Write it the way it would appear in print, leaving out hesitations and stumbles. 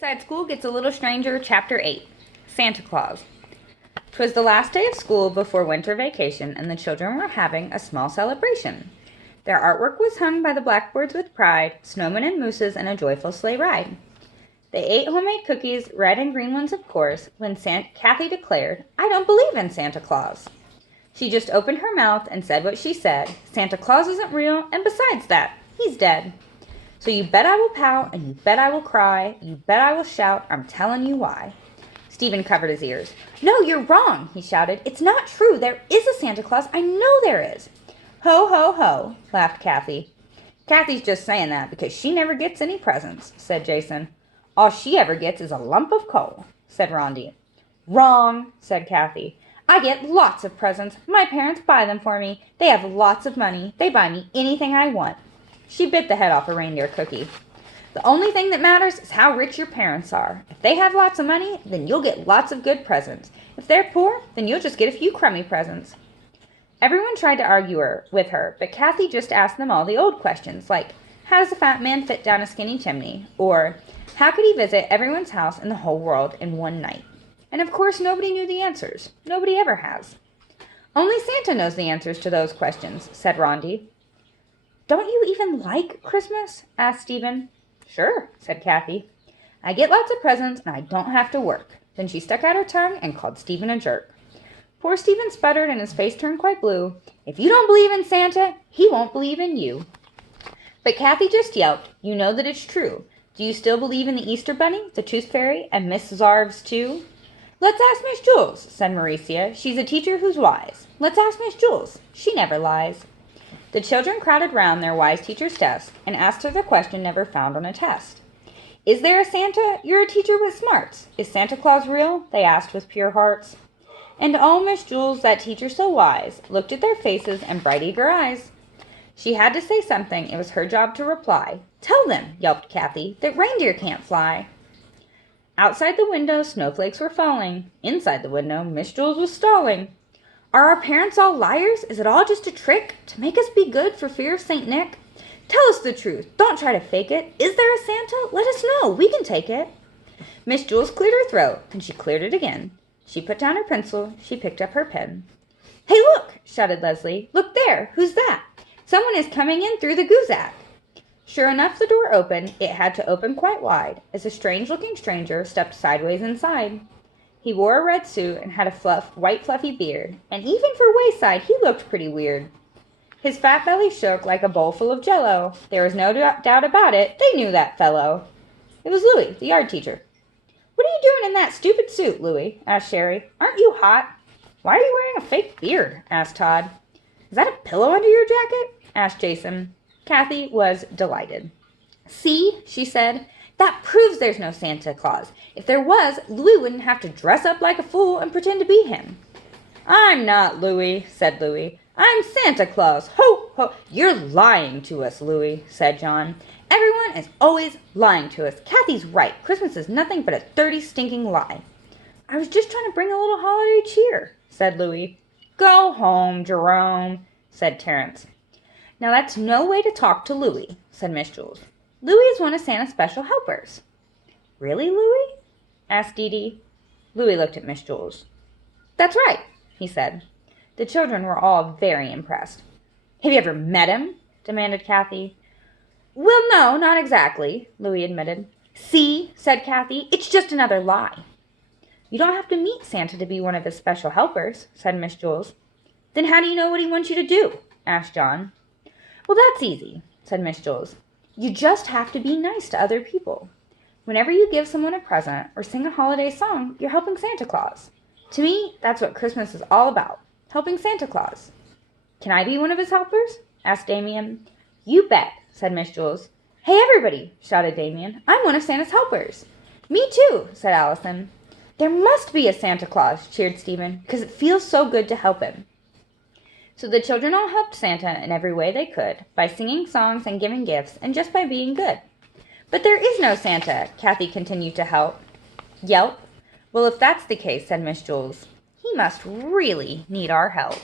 Wayside School Gets a Little Stranger, Chapter 8, Santa Claus. 'Twas the last day of school before winter vacation, and the children were having a small celebration. Their artwork was hung by the blackboards with pride, snowmen and mooses, and a joyful sleigh ride. They ate homemade cookies, red and green ones of course, when Kathy declared, "I don't believe in Santa Claus." She just opened her mouth and said what she said. Santa Claus isn't real, and besides that, he's dead. So you bet I will pout, and you bet I will cry, you bet I will shout, I'm telling you why. Stephen covered his ears. "No, you're wrong," he shouted. "It's not true. There is a Santa Claus. I know there is." "Ho, ho, ho," laughed Kathy. "Kathy's just saying that because she never gets any presents," said Jason. "All she ever gets is a lump of coal," said Rondi. "Wrong," said Kathy. "I get lots of presents. My parents buy them for me. They have lots of money. They buy me anything I want." She bit the head off a reindeer cookie. "The only thing that matters is how rich your parents are. If they have lots of money, then you'll get lots of good presents. If they're poor, then you'll just get a few crummy presents." Everyone tried to argue with her, but Kathy just asked them all the old questions, like, how does a fat man fit down a skinny chimney? Or, how could he visit everyone's house in the whole world in one night? And of course, nobody knew the answers. Nobody ever has. "Only Santa knows the answers to those questions," said Rondi. "Don't you even like Christmas?" asked Stephen. "Sure," said Kathy. "I get lots of presents, and I don't have to work." Then she stuck out her tongue and called Stephen a jerk. Poor Stephen sputtered, and his face turned quite blue. "If you don't believe in Santa, he won't believe in you." But Kathy just yelped, "You know that it's true. Do you still believe in the Easter Bunny, the Tooth Fairy, and Miss Zarves, too?" "Let's ask Miss Jules," said Mauricia. "She's a teacher who's wise. Let's ask Miss Jules. She never lies." The children crowded round their wise teacher's desk and asked her the question never found on a test. "Is there a Santa? You're a teacher with smarts. Is Santa Claus real?" they asked with pure hearts. And oh, Miss Jules, that teacher so wise, looked at their faces and bright eager eyes. She had to say something. It was her job to reply. "Tell them," yelped Kathy, "that reindeer can't fly." Outside the window, snowflakes were falling. Inside the window, Miss Jules was stalling. "Are our parents all liars? Is it all just a trick to make us be good for fear of St. Nick? Tell us the truth. Don't try to fake it. Is there a Santa? Let us know. We can take it." Miss Jules cleared her throat, and she cleared it again. She put down her pencil. She picked up her pen. "Hey, look!" shouted Leslie. "Look there. Who's that? Someone is coming in through the Guzak." Sure enough, the door opened. It had to open quite wide, as a strange-looking stranger stepped sideways inside. He wore a red suit and had a white fluffy beard, and even for Wayside, he looked pretty weird. His fat belly shook like a bowl full of jello. There was no doubt about it. They knew that fellow. It was Louie, the yard teacher. "What are you doing in that stupid suit, Louie?" asked Sherry. "Aren't you hot?" "Why are you wearing a fake beard?" asked Todd. "Is that a pillow under your jacket?" asked Jason. Kathy was delighted. "See," she said, "that proves there's no Santa Claus. If there was, Louie wouldn't have to dress up like a fool and pretend to be him." "I'm not Louie," said Louie. "I'm Santa Claus. Ho, ho." "You're lying to us, Louie," said John. "Everyone is always lying to us. Kathy's right. Christmas is nothing but a dirty, stinking lie." "I was just trying to bring a little holiday cheer," said Louie. "Go home, Jerome," said Terence. "Now that's no way to talk to Louie," said Miss Jules. "Louie is one of Santa's special helpers." "Really, Louie?" asked Dee Dee. Louie looked at Miss Jules. "That's right," he said. The children were all very impressed. "Have you ever met him?" demanded Kathy. "Well, no, not exactly," Louie admitted. "See," said Kathy, "it's just another lie." "You don't have to meet Santa to be one of his special helpers," said Miss Jules. "Then how do you know what he wants you to do?" asked John. "Well, that's easy," said Miss Jules. "You just have to be nice to other people. Whenever you give someone a present or sing a holiday song, you're helping Santa Claus. To me, that's what Christmas is all about, helping Santa Claus." "Can I be one of his helpers?" asked Damien. "You bet," said Miss Jules. "Hey, everybody," shouted Damien. "I'm one of Santa's helpers." "Me too," said Allison. "There must be a Santa Claus," cheered Stephen, "because it feels so good to help him." So the children all helped Santa in every way they could, by singing songs and giving gifts, and just by being good. "But there is no Santa," Kathy continued to yelp. "Well, if that's the case," said Miss Jules, "he must really need our help."